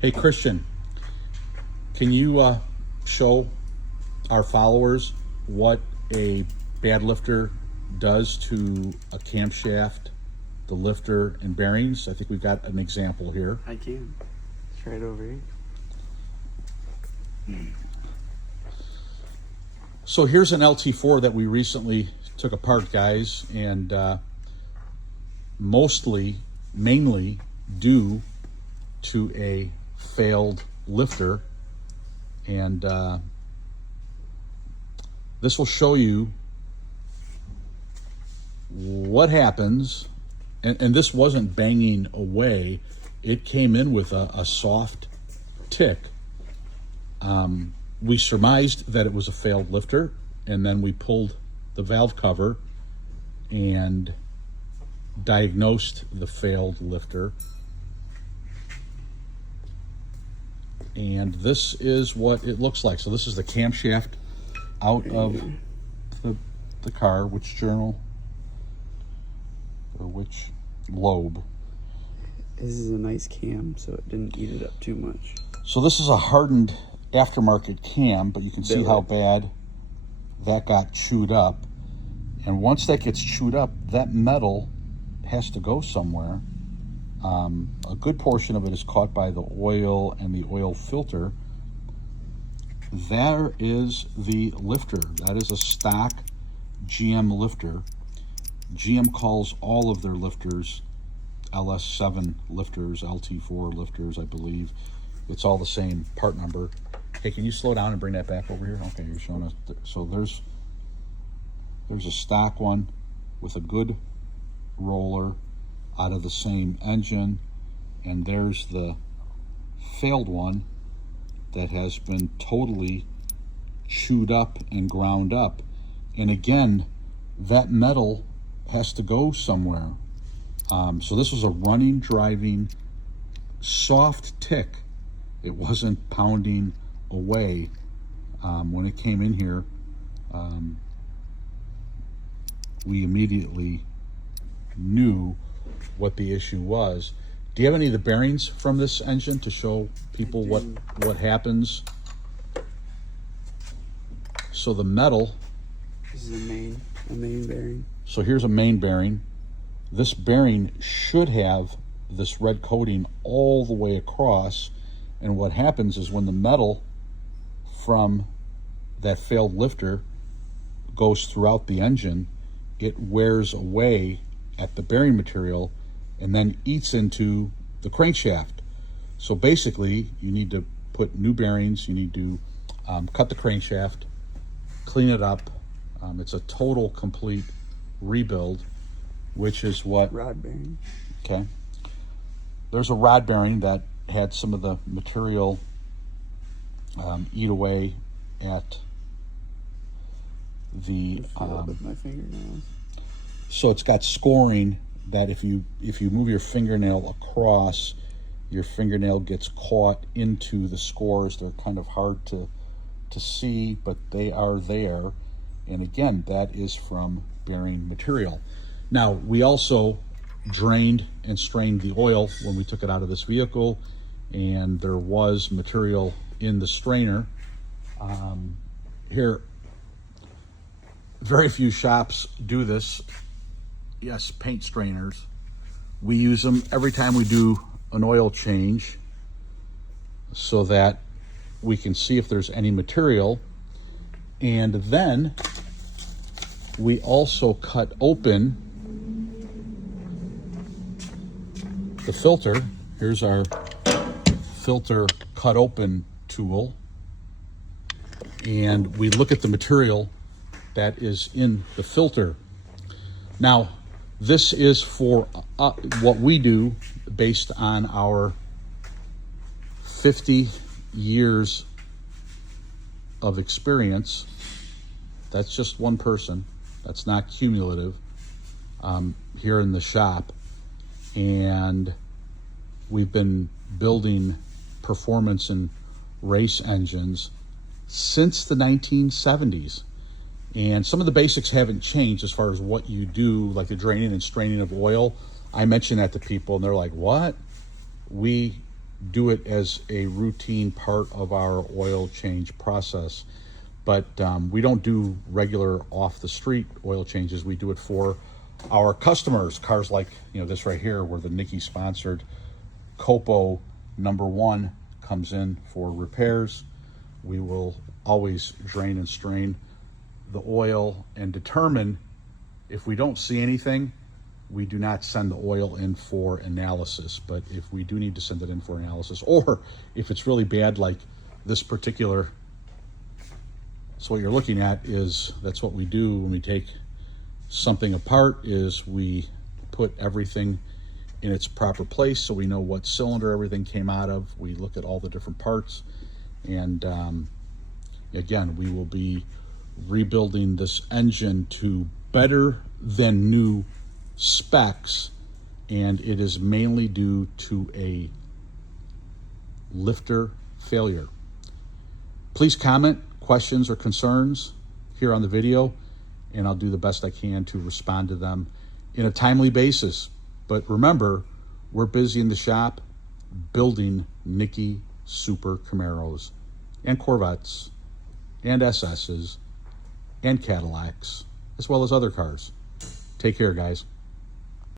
Hey, Christian, can you show our followers what a bad lifter does to a camshaft, the lifter, and bearings? I think we've got an example here. I can. It's right over here. So here's an LT4 that we recently took apart, guys, and mainly due to a failed lifter. And this will show you what happens. And this wasn't banging away. It came in with a soft tick. We surmised that it was a failed lifter, and then we pulled the valve cover and diagnosed the failed lifter. And this is what it looks like. So this is the camshaft out of the car, which lobe. This is a nice cam, so it didn't eat it up too much. So this is a hardened aftermarket cam, but you can see how bad that got chewed up. And once that gets chewed up, that metal has to go somewhere. A good portion of it is caught by the oil and the oil filter. There is the lifter. That is a stock GM lifter. GM calls all of their lifters LS7 lifters, LT4 lifters, I believe. It's all the same part number. Hey, can you slow down and bring that back over here? Okay, you're showing us. So there's a stock one with a good roller out of the same engine, and there's the failed one that has been totally chewed up and ground up. And again, that metal has to go somewhere. So this was a running, driving, soft tick. It wasn't pounding away. When it came in here, we immediately knew what the issue was. Do you have any of the bearings from this engine to show people what happens? So the metal. This is a main bearing. So here's a main bearing. This bearing should have this red coating all the way across. And what happens is when the metal from that failed lifter goes throughout the engine, it wears away at the bearing material and then eats into the crankshaft. So basically, you need to put new bearings, you need to cut the crankshaft, clean it up. It's a total, complete rebuild, which is what... Rod bearing. Okay. There's a rod bearing that had some of the material eat away at the... with my fingernails. So it's got scoring that if you move your fingernail across, your fingernail gets caught into the scores. They're kind of hard to see, but they are there. And again, that is from bearing material. Now, we also drained and strained the oil when we took it out of this vehicle, and there was material in the strainer. Here, very few shops do this. Yes, paint strainers. We use them every time we do an oil change so that we can see if there's any material. And then we also cut open the filter. Here's our filter cut open tool. And we look at the material that is in the filter. Now, this is for what we do based on our 50 years of experience. That's just one person. That's not cumulative here in the shop. And we've been building performance and race engines since the 1970s. And some of the basics haven't changed as far as what you do, like the draining and straining of oil. I mention that to people and they're like, what? We do it as a routine part of our oil change process. But we don't do regular off the street oil changes. We do it for our customers. Cars like, you know, this right here, where the Nikki sponsored Copo #1 comes in for repairs. We will always drain and strain the oil and determine if we don't see anything. We do not send the oil in for analysis, but if we do need to send it in for analysis, or if it's really bad, like this particular, so what you're looking at is, that's what we do when we take something apart, is we put everything in its proper place so we know what cylinder everything came out of. We look at all the different parts, and again, we will be rebuilding this engine to better than new specs, and it is mainly due to a lifter failure. Please comment questions or concerns here on the video, and I'll do the best I can to respond to them in a timely basis. But remember, we're busy in the shop building Nikki Super Camaros and Corvettes and SS's and Cadillacs, as well as other cars. Take care, guys.